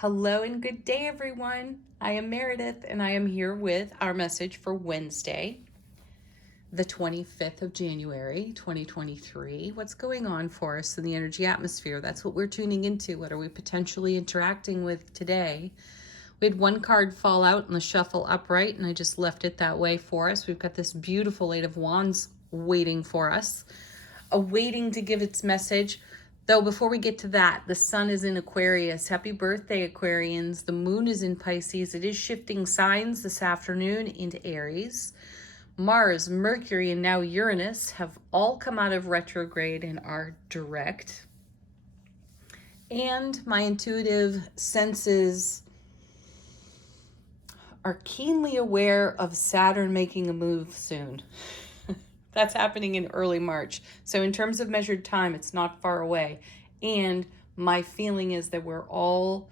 Hello and good day, everyone. I am Meredith, and I am here with our message for Wednesday, the 25th of January, 2023. What's going on for us in the energy atmosphere? That's what we're tuning into. What are we potentially interacting with today? We had one card fall out in the shuffle upright, and I just left it that way for us. We've got this beautiful Eight of Wands waiting for us, awaiting to give its message. Though before we get to that, the sun is in Aquarius. Happy birthday, Aquarians. The moon is in Pisces. It is shifting signs this afternoon into Aries. Mars, Mercury, and now Uranus have all come out of retrograde and are direct. And my intuitive senses are keenly aware of Saturn making a move soon. That's happening in early March. So in terms of measured time, it's not far away. And my feeling is that we're all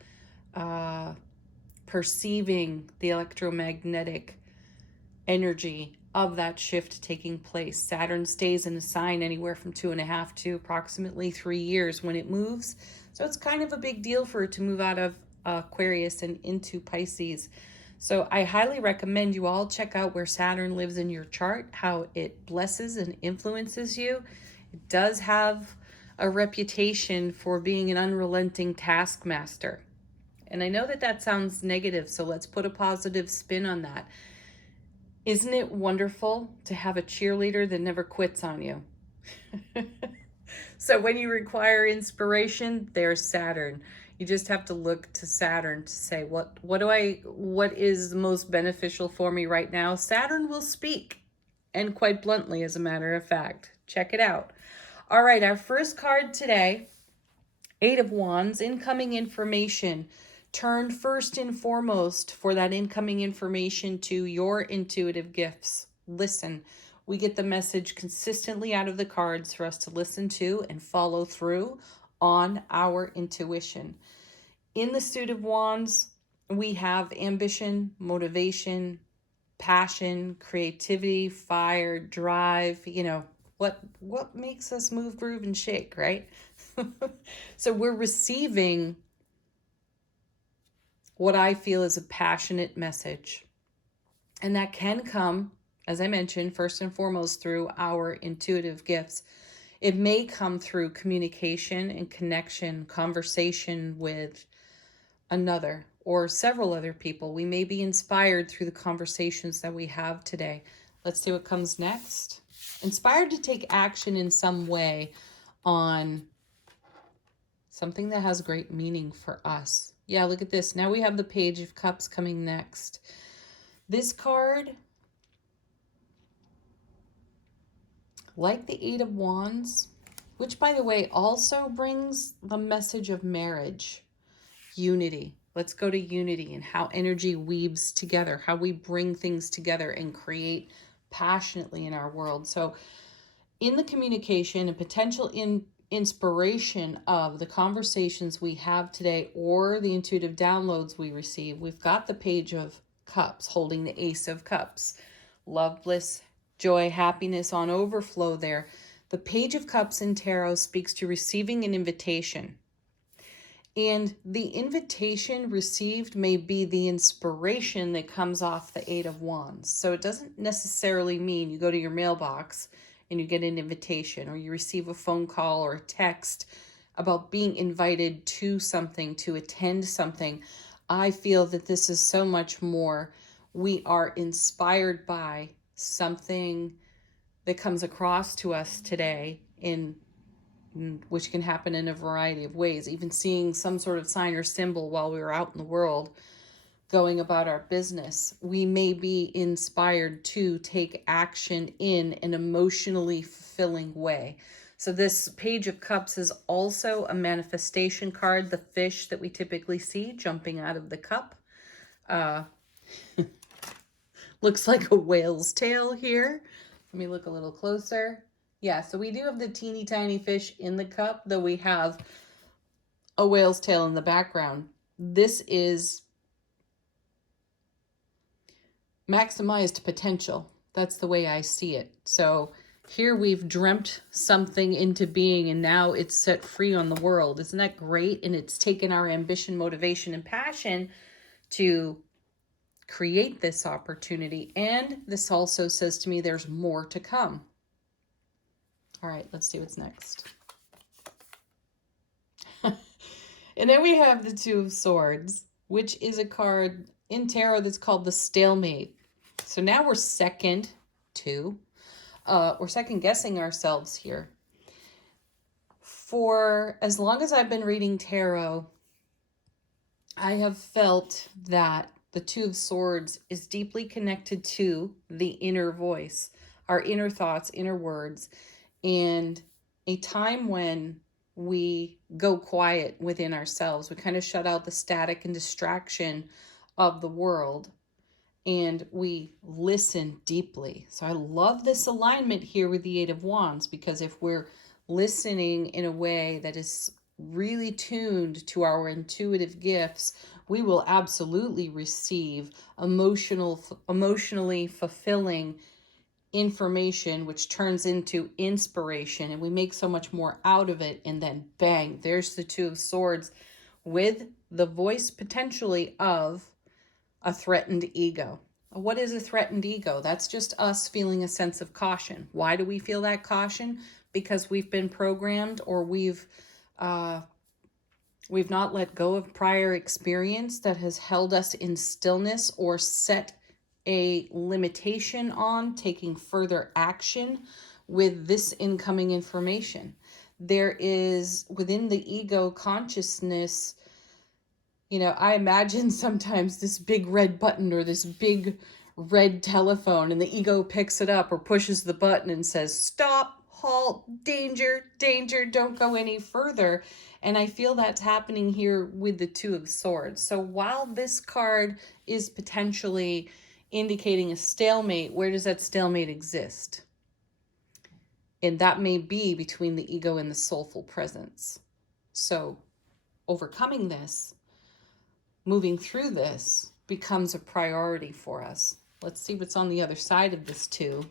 perceiving the electromagnetic energy of that shift taking place. Saturn stays in a sign anywhere from 2.5 to approximately 3 years when it moves. So it's kind of a big deal for it to move out of Aquarius and into Pisces. So I highly recommend you all check out where Saturn lives in your chart, how it blesses and influences you. It does have a reputation for being an unrelenting taskmaster. And I know that that sounds negative, so let's put a positive spin on that. Isn't it wonderful to have a cheerleader that never quits on you? So when you require inspiration, there's Saturn. You just have to look to Saturn to say, what is most beneficial for me right now? Saturn will speak, and quite bluntly, as a matter of fact. Check it out. All right, our first card today, Eight of Wands, incoming information. Turn first and foremost for that incoming information to your intuitive gifts. Listen. We get the message consistently out of the cards for us to listen to and follow through on our intuition. In the Suit of Wands, we have ambition, motivation, passion, creativity, fire, drive, what makes us move, groove, and shake, right? So we're receiving what I feel is a passionate message. And that can come, as I mentioned, first and foremost through our intuitive gifts. It may come through communication and connection, conversation with another or several other people. We may be inspired through the conversations that we have today. Let's see what comes next. Inspired to take action in some way on something that has great meaning for us. Yeah, look at this. Now we have the Page of Cups coming next. This card, like the Eight of Wands, which, by the way, also brings the message of marriage, unity. Let's go to unity and how energy weaves together, how we bring things together and create passionately in our world. So in the communication and potential inspiration of the conversations we have today or the intuitive downloads we receive, we've got the Page of Cups holding the Ace of Cups. Love, bliss, joy, happiness on overflow there. The Page of Cups in tarot speaks to receiving an invitation. And the invitation received may be the inspiration that comes off the Eight of Wands. So it doesn't necessarily mean you go to your mailbox and you get an invitation, or you receive a phone call or a text about being invited to something, to attend something. I feel that this is so much more. We are inspired by something that comes across to us today, which can happen in a variety of ways. Even seeing some sort of sign or symbol while we were out in the world going about our business. We may be inspired to take action in an emotionally fulfilling way. So this Page of Cups is also a manifestation card, the fish that we typically see jumping out of the cup. Looks like a whale's tail here. Let me look a little closer. Yeah, so we do have the teeny tiny fish in the cup, though we have a whale's tail in the background. This is maximized potential. That's the way I see it. So Here we've dreamt something into being and now it's set free on the world. Isn't that great? And it's taken our ambition, motivation, and passion to create this opportunity. And this also says to me there's more to come. All right, let's see what's next. And then we have the Two of Swords, which is a card in tarot that's called the Stalemate. So now we're second guessing ourselves here. For as long as I've been reading tarot, I have felt that the Two of Swords is deeply connected to the inner voice, our inner thoughts, inner words, and a time when we go quiet within ourselves. We kind of shut out the static and distraction of the world and we listen deeply. So I love this alignment here with the Eight of Wands, because if we're listening in a way that is really tuned to our intuitive gifts, we will absolutely receive emotionally fulfilling information, which turns into inspiration, and we make so much more out of it. And then bang, there's the Two of Swords with the voice potentially of a threatened ego. What is a threatened ego? That's just us feeling a sense of caution. Why do we feel that caution? Because we've been programmed, or we've not let go of prior experience that has held us in stillness or set a limitation on taking further action with this incoming information. There is, within the ego consciousness, I imagine sometimes this big red button or this big red telephone, and the ego picks it up or pushes the button and says, stop, halt, danger, danger, don't go any further. And I feel that's happening here with the Two of Swords. So while this card is potentially indicating a stalemate, where does that stalemate exist? And that may be between the ego and the soulful presence. So overcoming this, moving through this, becomes a priority for us. Let's see what's on the other side of this too.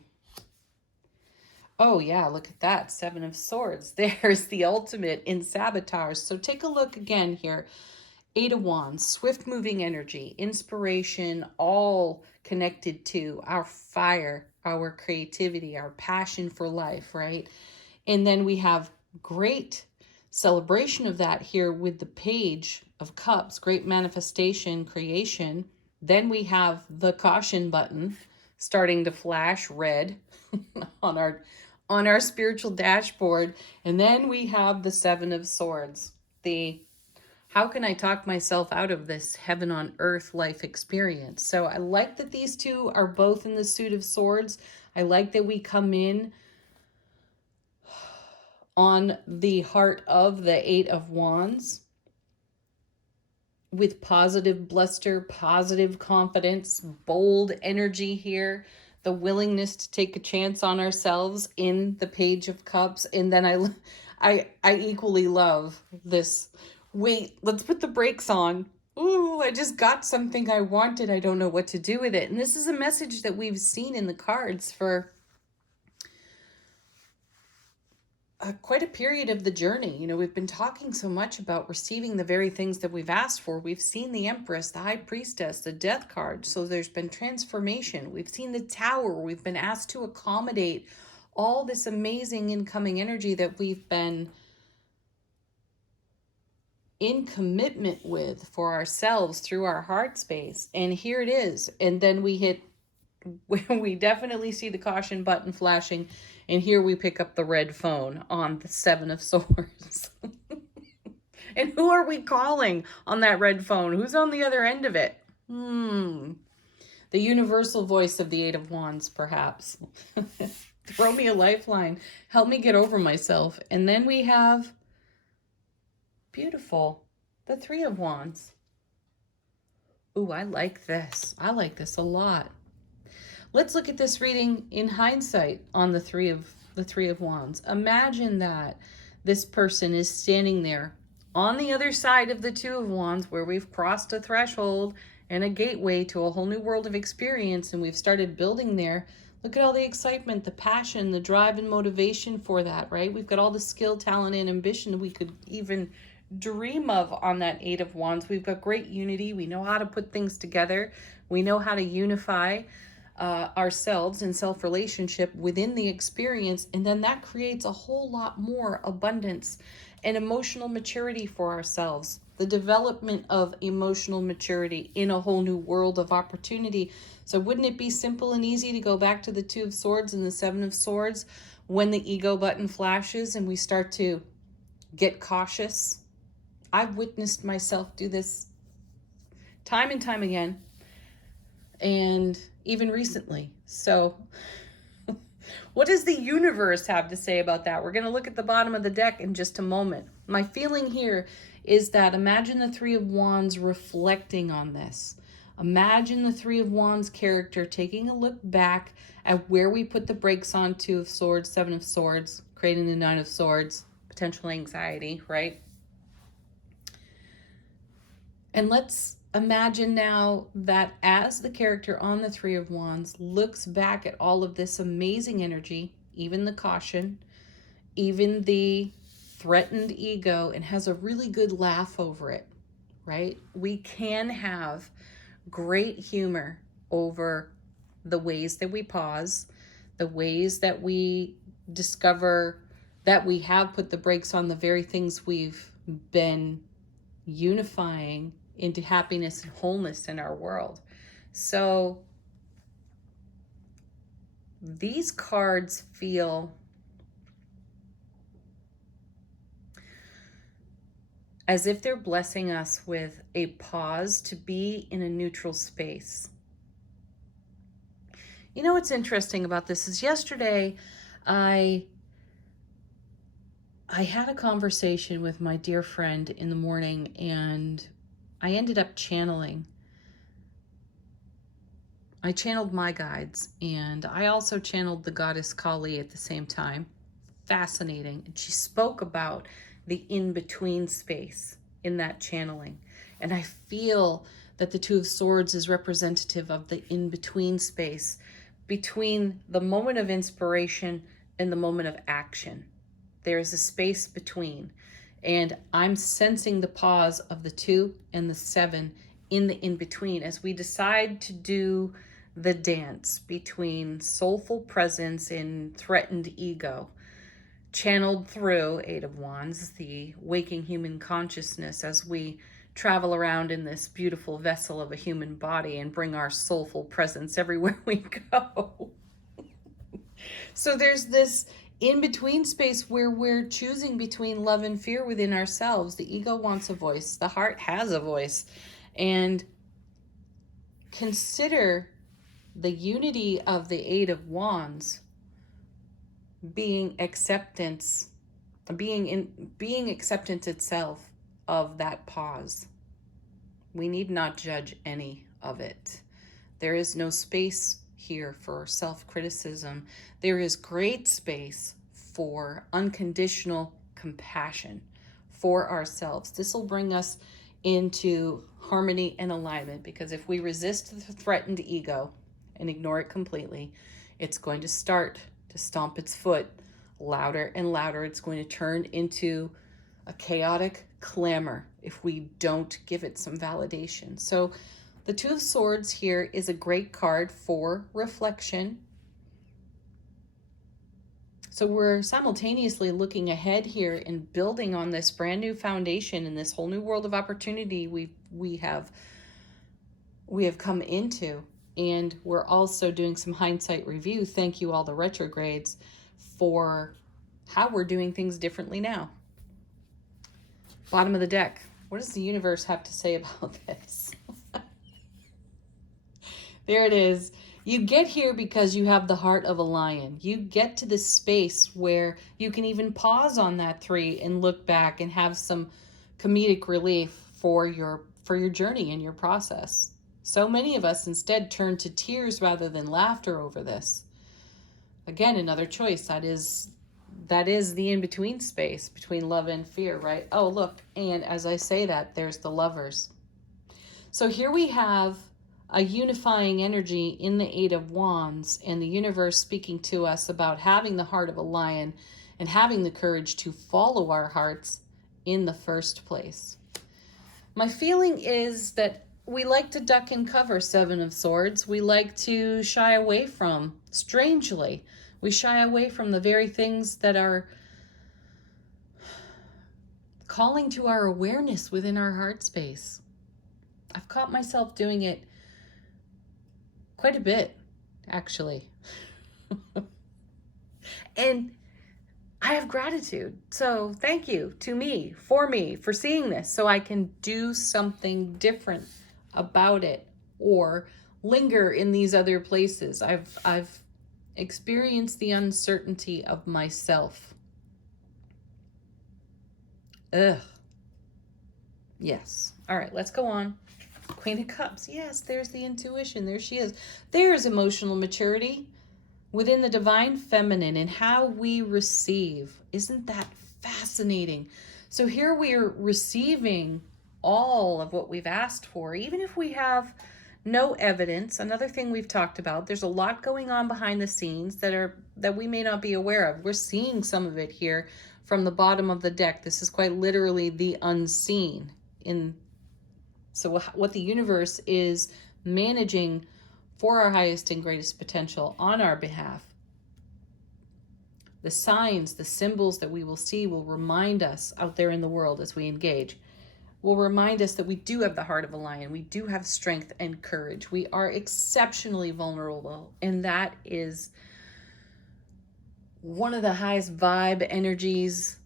Oh yeah, look at that, Seven of Swords. There's the ultimate in sabotage. So take a look again here. Eight of Wands, swift moving energy, inspiration, all connected to our fire, our creativity, our passion for life, right? And then we have great celebration of that here with the Page of Cups, great manifestation, creation. Then we have the caution button starting to flash red on our spiritual dashboard. And then we have the Seven of Swords, the how can I talk myself out of this heaven on earth life experience? So I like that these two are both in the suit of swords. I like that we come in on the heart of the Eight of Wands with positive bluster, positive confidence, bold energy here, the willingness to take a chance on ourselves in the Page of Cups. And then I equally love this. Wait, let's put the brakes on. Ooh, I just got something I wanted. I don't know what to do with it. And this is a message that we've seen in the cards for quite a period of the journey. We've been talking so much about receiving the very things that we've asked for. We've seen the Empress, the High Priestess, the Death card. So there's been transformation. We've seen the Tower. We've been asked to accommodate all this amazing incoming energy that we've been in commitment with for ourselves through our heart space. And here it is. And then we definitely see the caution button flashing. And here we pick up the red phone on the Seven of Swords. And who are we calling on that red phone? Who's on the other end of it? The universal voice of the Eight of Wands, perhaps. Throw me a lifeline. Help me get over myself. And then we have, beautiful, the Three of Wands. Ooh, I like this. I like this a lot. Let's look at this reading in hindsight on the Three of Wands. Imagine that this person is standing there on the other side of the Two of Wands, where we've crossed a threshold and a gateway to a whole new world of experience, and we've started building there. Look at all the excitement, the passion, the drive and motivation for that, right? We've got all the skill, talent, and ambition we could even dream of on that Eight of Wands. We've got great unity. We know how to put things together. We know how to unify ourselves in self-relationship within the experience. And then that creates a whole lot more abundance and emotional maturity for ourselves. The development of emotional maturity in a whole new world of opportunity. So wouldn't it be simple and easy to go back to the Two of Swords and the Seven of Swords when the ego button flashes and we start to get cautious? I've witnessed myself do this time and time again, and even recently. So what does the universe have to say about that? We're going to look at the bottom of the deck in just a moment. My feeling here is that imagine the Three of Wands reflecting on this. Imagine the Three of Wands character taking a look back at where we put the brakes on Two of Swords, Seven of Swords, creating the Nine of Swords, potential anxiety, right? And let's imagine now that as the character on the Three of Wands looks back at all of this amazing energy, even the caution, even the threatened ego, and has a really good laugh over it, right? We can have great humor over the ways that we pause, the ways that we discover that we have put the brakes on the very things we've been unifying into happiness and wholeness in our world. So these cards feel as if they're blessing us with a pause to be in a neutral space. You know what's interesting about this is yesterday I had a conversation with my dear friend in the morning, and I ended up channeling. I channeled my guides, and I also channeled the goddess Kali at the same time. Fascinating. And she spoke about the in-between space in that channeling. And I feel that the Two of Swords is representative of the in-between space between the moment of inspiration and the moment of action. There is a space between. And I'm sensing the pause of the 2 and the 7 in the in-between as we decide to do the dance between soulful presence and threatened ego, channeled through Eight of Wands, the waking human consciousness, as we travel around in this beautiful vessel of a human body and bring our soulful presence everywhere we go. So there's this in-between space where we're choosing between love and fear within ourselves. The ego wants a voice. The heart has a voice. And consider the unity of the Eight of Wands being acceptance, being acceptance itself of that pause. We need not judge any of it. There is no space here for self-criticism. There is great space for unconditional compassion for ourselves. This will bring us into harmony and alignment, because if we resist the threatened ego and ignore it completely, it's going to start to stomp its foot louder and louder. It's going to turn into a chaotic clamor if we don't give it some validation. So the Two of Swords here is a great card for reflection. So we're simultaneously looking ahead here and building on this brand new foundation and this whole new world of opportunity we have come into. And we're also doing some hindsight review. Thank you all the retrogrades for how we're doing things differently now. Bottom of the deck. What does the universe have to say about this? There it is. You get here because you have the heart of a lion. You get to this space where you can even pause on that 3 and look back and have some comedic relief for your journey and your process. So many of us instead turn to tears rather than laughter over this. Again, another choice. That is the in-between space between love and fear, right? Oh, look, and as I say that, there's the Lovers. So here we have a unifying energy in the Eight of Wands, and the universe speaking to us about having the heart of a lion and having the courage to follow our hearts in the first place. My feeling is that we like to duck and cover, Seven of Swords. We like to shy away from, strangely, we shy away from the very things that are calling to our awareness within our heart space. I've caught myself doing it quite a bit, actually. And I have gratitude. So thank you to me, for seeing this, so I can do something different about it or linger in these other places. I've experienced the uncertainty of myself. Ugh. Yes. All right, let's go on. Queen of Cups. Yes, there's the intuition. There she is. There's emotional maturity within the divine feminine and how we receive. Isn't that fascinating? So here we are receiving all of what we've asked for, even if we have no evidence. Another thing we've talked about, there's a lot going on behind the scenes that we may not be aware of. We're seeing some of it here from the bottom of the deck. This is quite literally the unseen. So what the universe is managing for our highest and greatest potential on our behalf. The signs, the symbols that we will see will remind us out there in the world as we engage, will remind us that we do have the heart of a lion. We do have strength and courage. We are exceptionally vulnerable, and that is one of the highest vibe energies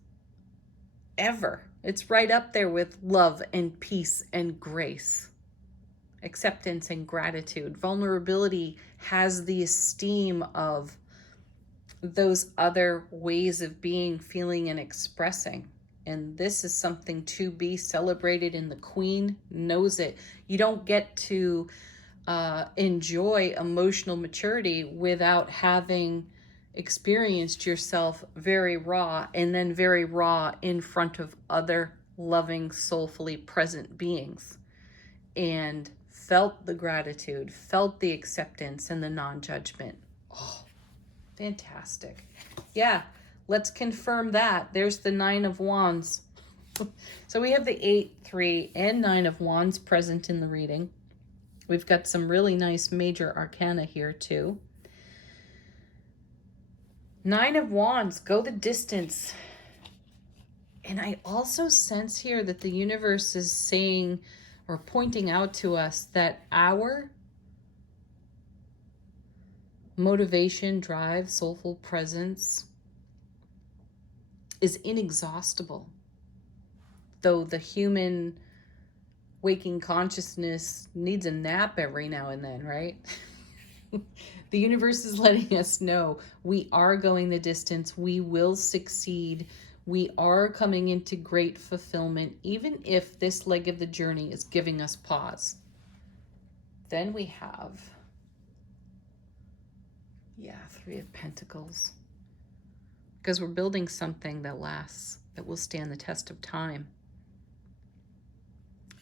ever. It's right up there with love and peace and grace, acceptance and gratitude. Vulnerability has the esteem of those other ways of being, feeling, and expressing. And this is something to be celebrated, and the Queen knows it. You don't get to enjoy emotional maturity without having experienced yourself very raw, and then very raw in front of other loving, soulfully present beings, and felt the gratitude, felt the acceptance and the non-judgment. Oh, fantastic. Yeah, let's confirm that. There's the Nine of Wands. So we have the 8, 3, and 9 of Wands present in the reading. We've got some really nice major arcana here too. 9 of Wands, go the distance. And I also sense here that the universe is saying or pointing out to us that our motivation, drive, soulful presence is inexhaustible. Though the human waking consciousness needs a nap every now and then, right? The universe is letting us know we are going the distance. We will succeed. We are coming into great fulfillment, even if this leg of the journey is giving us pause. Then we have, 3 of Pentacles. Because we're building something that lasts, that will stand the test of time.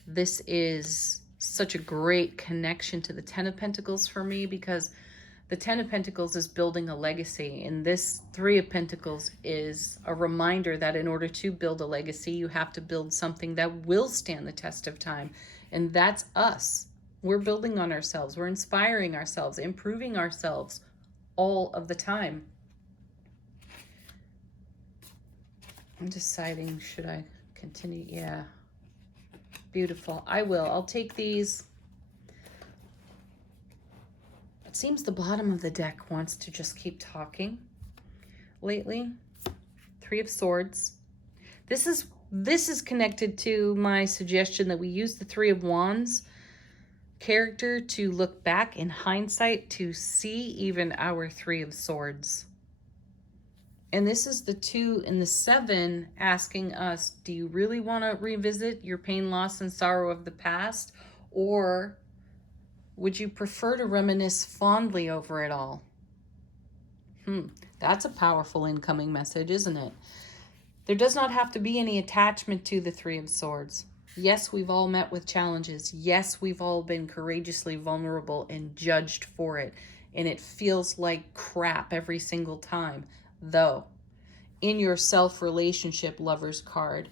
This is such a great connection to the 10 of Pentacles for me, because the 10 of Pentacles is building a legacy, and this 3 of Pentacles is a reminder that in order to build a legacy, you have to build something that will stand the test of time. And that's us. We're building on ourselves. We're inspiring ourselves, improving ourselves all of the time. I'm deciding, should I continue? Yeah. Beautiful. I will. I'll take these. It seems the bottom of the deck wants to just keep talking lately. 3 of Swords. This is connected to my suggestion that we use the 3 of Wands character to look back in hindsight to see even our 3 of Swords. And this is the 2 and the 7 asking us, do you really want to revisit your pain, loss, and sorrow of the past? Or would you prefer to reminisce fondly over it all? That's a powerful incoming message, isn't it? There does not have to be any attachment to the 3 of Swords. Yes, we've all met with challenges. Yes, we've all been courageously vulnerable and judged for it. And it feels like crap every single time. Though, in your self-relationship lover's card,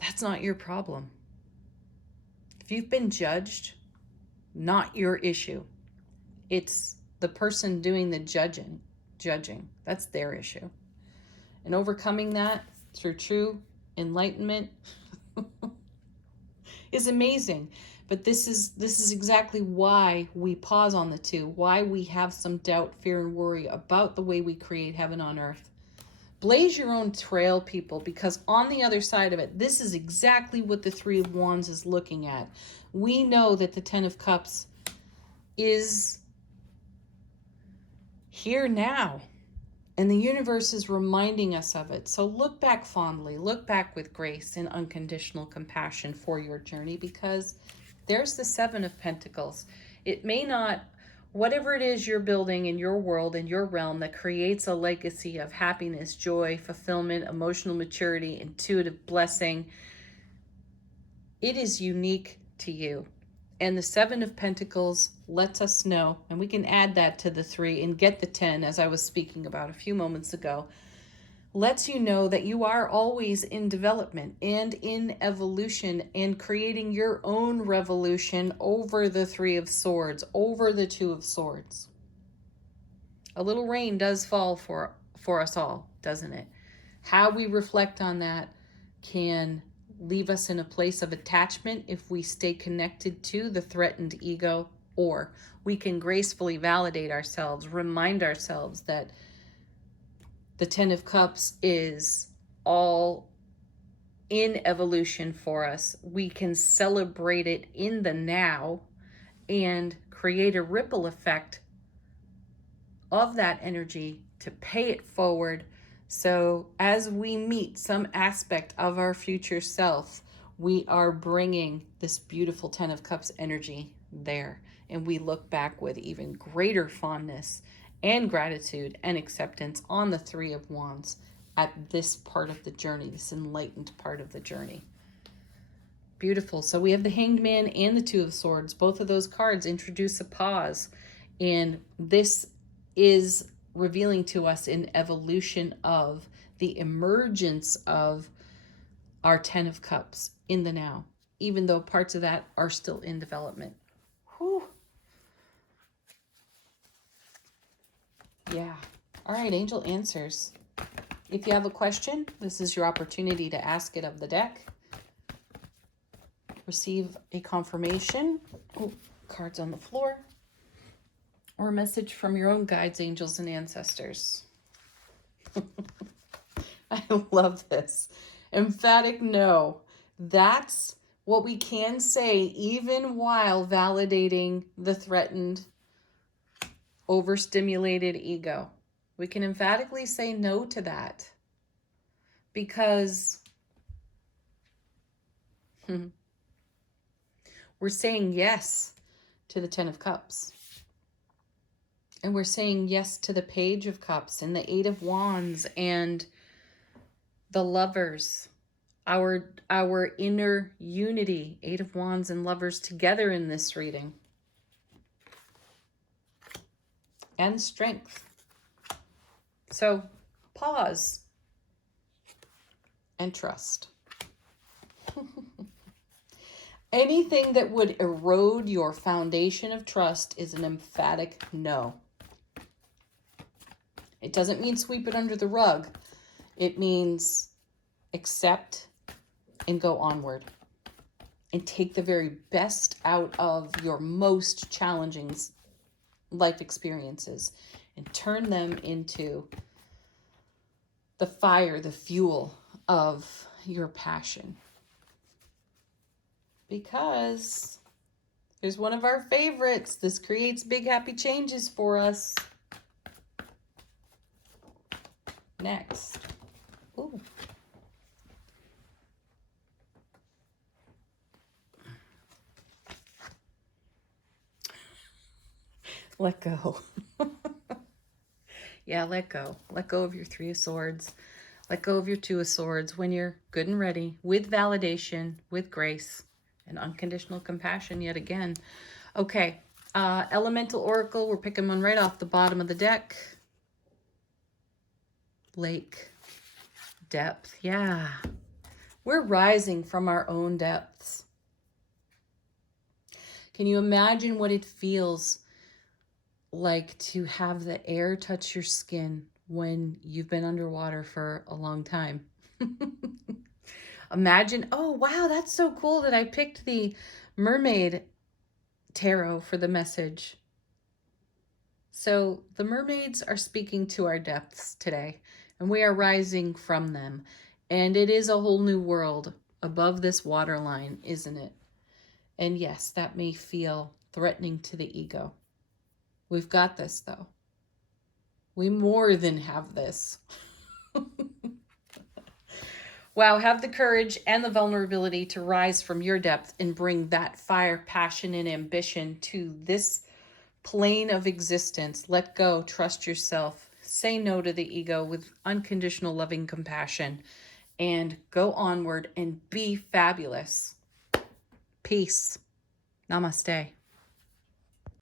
that's not your problem. If you've been judged, not your issue. It's the person doing the judging. That's their issue. And overcoming that through true enlightenment is amazing. But this is exactly why we pause on the two, why we have some doubt, fear, and worry about the way we create heaven on earth. Blaze your own trail, people, because on the other side of it, this is exactly what the Three of Wands is looking at. We know that the Ten of Cups is here now, and the universe is reminding us of it. So look back fondly, look back with grace and unconditional compassion for your journey, because there's the Seven of Pentacles. It may not, whatever it is you're building in your world, in your realm, that creates a legacy of happiness, joy, fulfillment, emotional maturity, intuitive blessing, it is unique to you. And the Seven of Pentacles lets us know, and we can add that to the 3 and get the 10, as I was speaking about a few moments ago, lets you know that you are always in development and in evolution and creating your own revolution over the Three of Swords, over the Two of Swords. A little rain does fall for us all, doesn't it? How we reflect on that can leave us in a place of attachment if we stay connected to the threatened ego, or we can gracefully validate ourselves, remind ourselves that the Ten of Cups is all in evolution for us. We can celebrate it in the now and create a ripple effect of that energy to pay it forward. So as we meet some aspect of our future self, we are bringing this beautiful Ten of Cups energy there. And we look back with even greater fondness and gratitude and acceptance on the Three of Wands at this part of the journey, this enlightened part of the journey. Beautiful. So we have the Hanged Man and the Two of Swords. Both of those cards introduce a pause. And this is revealing to us an evolution of the emergence of our Ten of Cups in the now, even though parts of that are still in development. Whew. Yeah. All right, angel answers. If you have a question, this is your opportunity to ask it of the deck. Receive a confirmation. Oh, cards on the floor. Or a message from your own guides, angels, and ancestors. I love this. Emphatic no. That's what we can say even while validating the threatened, overstimulated ego. We can emphatically say no to that because we're saying yes to the Ten of Cups. And we're saying yes to the Page of Cups and the Eight of Wands and the Lovers. Our inner unity, Eight of Wands and Lovers together in this reading. And strength. So pause and trust. Anything that would erode your foundation of trust is an emphatic no. It doesn't mean sweep it under the rug. It means accept and go onward. And take the very best out of your most challenging life experiences and turn them into the fire, the fuel of your passion. Because here's one of our favorites. This creates big happy changes for us. Next. Ooh. Let go. Yeah, let go. Let go of your Three of Swords. Let go of your Two of Swords when you're good and ready, with validation, with grace, and unconditional compassion yet again. Okay, Elemental Oracle, we're picking one right off the bottom of the deck. Lake, depth, yeah. We're rising from our own depths. Can you imagine what it feels like to have the air touch your skin when you've been underwater for a long time? Imagine, oh wow, that's so cool that I picked the mermaid tarot for the message. So the mermaids are speaking to our depths today, and we are rising from them. And it is a whole new world above this waterline, isn't it? And yes, that may feel threatening to the ego. We've got this, though. We more than have this. Wow, have the courage and the vulnerability to rise from your depth and bring that fire, passion, and ambition to this plane of existence. Let go, trust yourself, say no to the ego with unconditional loving compassion, and go onward and be fabulous. Peace. Namaste.